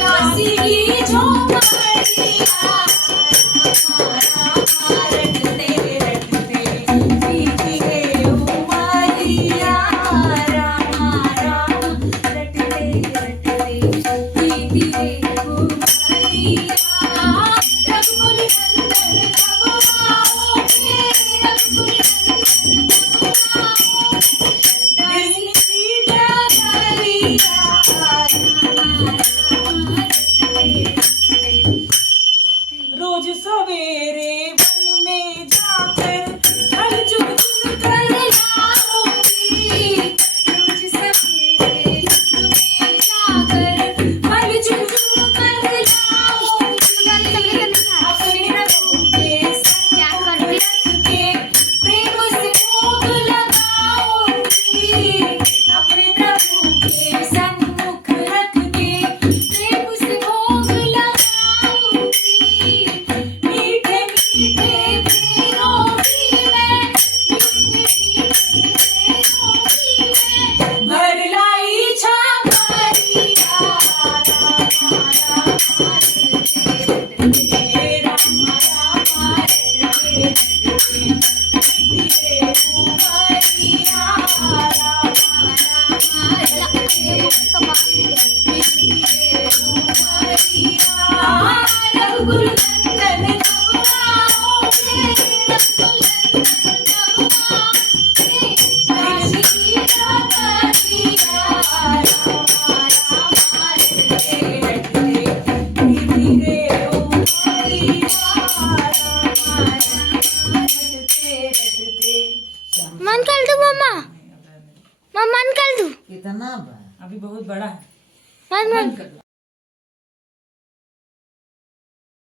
दासी की झोपड़िया रटते रटते बीती गए उमरिया रामा राम रटते रटते बीती गई उमरिया रघुकुल नंदन कब आओगे रघुकुल नंदन कब आओगे दासी की डगरिया रोज सवेरे वन में जाकर हर जुग कर लाऊंगी रोज सवेरे वन में जाकर हर जुग कर लाऊंगी अपने प्रभु के संग रख के प्रेम से भोग लगाऊंगी अपने प्रभु के सन्मुख रख के प्रेम से भोग लगाऊंगी मीठे मीठे बेरों की मैं मीठे मीठे बेरों की मैं भर लाई छामरिया रामा रामा रटते रटते रामा रामा रटते रटते बीती रे उमरिया रामा रामा रटते रटते बीती रे उमरिया रघुकुल नंदन कब आओगे रघुकुल नंदन कब आओगे दासी की डगरिया रामा रामा रटते रटते बीती रे उमरिया रामा रामा रटते रटते मन कर दो मम्मा मन कर दू कितना बा? अभी बहुत बड़ा है मन बंद कर दो।